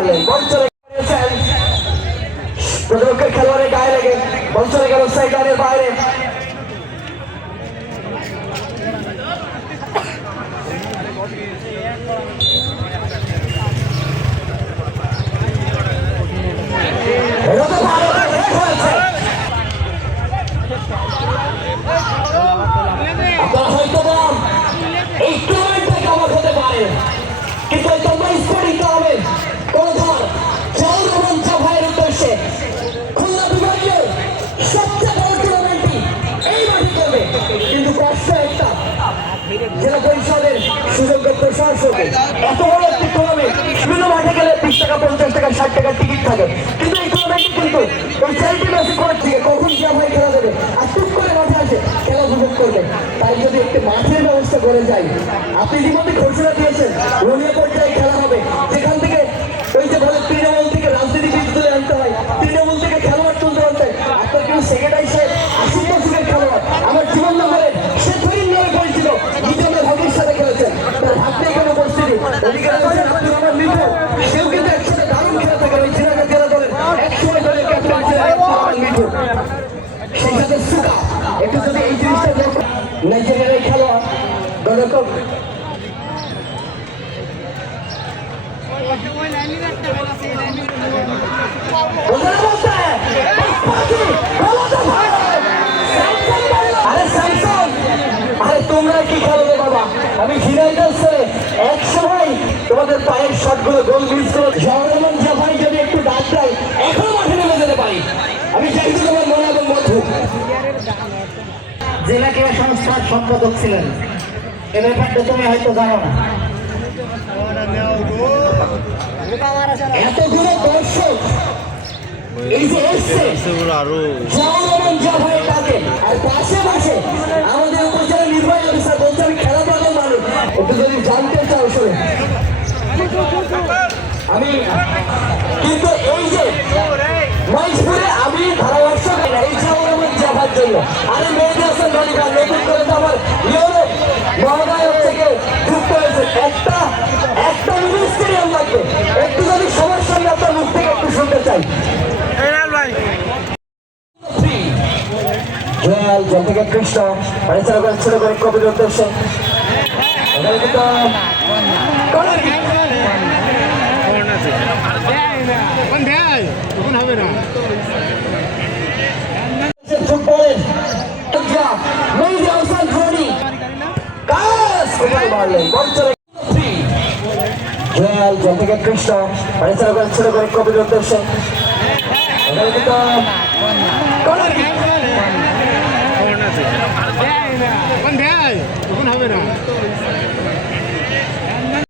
মারলেন, বল চলে গেছেন প্রতিপক্ষের খেলোয়াড়ের গায়ে লেগে বল চলে গেল সাইড লাইনের বাইরে। আপনারা হয়তো বা এই টুর্নামেন্টটা কভার হতে পারে, কিন্তু তোমরা স্পষ্ট হবে কোন ধর জলরমন ভাইয়ের উদ্দেশ্যে খুলনা বিভাগীয় সবচেয়ে বড় টুর্নামেন্টটি এই মাঠে করবে। কিন্তু কষ্ট একটা, জেলা পরিষদের সুযোগ্য প্রশাসক এত বড় একটি টুর্নামেন্ট বিভিন্ন মাঠে গেলে 20 টাকা 50 টাকা 60 টাকার টিকিট থাকে, কিন্তু এই টুর্নামেন্টে কিন্তু ওই চ্যারিটি ম্যাচে কোর্ট থেকে কখন জিয়া ভাই খেলা দেবে আর টুক করে মাঠে আসে খেলা উপভোগ করবে। তাই যদি একটি মাঠের ব্যবস্থা করে যায়, আপনি ইতিমধ্যে ঘোষণা দিয়েছেন রোনিয়া পর্যায়ে খেলা হবে, যেখান থেকে ওই যে বলে তৃণমূল থেকে রাজনীতিবিদ তুলে আনতে হয়, তৃণমূল থেকে খেলোয়াড় তুলতে আনতে হয়। আপনার কিন্তু সেক্রেটারি সাহেব 80 বছরের খেলোয়াড়, আমার জীবন নামে সে তৈরি নামে পরিচিত, নিজেদের হকির সাথে খেলেছেন, তার ভাবতে এখানে উপস্থিতি ওদিকে রয়েছেন আব্দুর রহমান মিঠু, সেও কিন্তু একসাথে দারুণ খেলে থাকেন ওই ঝিনাইদহ জেলা দলের একসময় দলের ক্যাপ্টেন ছিলেন আব্দুর রহমান মিঠু, সেই সাথে সুকা। একটু যদি এই জিনিসটা দেখো, নাইজেরিয়ার এই খেলোয়াড় গণকক তোমরা কি খেলবে বাবা, আমি ঝিনাইদহ এক সময় তোমাদের পায়ের শট গুলো গোল মিস করে জলরমন ভাই যদি একটু ডাক দেয় এখন মাঠে নেমে যেতে পারি। আমি চাইছি তোমার মনে এবং মধু জেলা ক্রীড়া সংস্থার সম্পাদক ছিলেন, এ ব্যাপারটা তুমি হয়তো জানো না। এতগুলো দর্শক এই যে এসছে জলরমন ভাইয়ের ডাকে, আর পাশে পাশে আমাদের উপজেলা নির্বাহী অফিসার বলছে আমি খেলা পাগল মানুষ, একটু যদি জানতে চাও শুনে আমি কিন্তু এই যে মহেশপুরে আমি ধারাভাষ্য এই জলরমন ভাইয়ের জন্য আমি মেহেদী হাসান নলিকা নতুন করে তো আমার ইউরোপ মহোদয় থেকে যুক্ত হয়েছে, একটা মিনি স্টেডিয়াম লাগবে, একটু যদি সবার সঙ্গে আপনার মুখ থেকে একটু শুনতে চাই। জয়াল জল থেকে কৃষ্ণ পরিচালক করে ছোট করে কবির উদ্দেশ্যে ফুটবলের জয়াল জল থেকে কৃষ্ণ পরিচালক করে ছোট করে কবির উদ্দেশ্যে হবে না।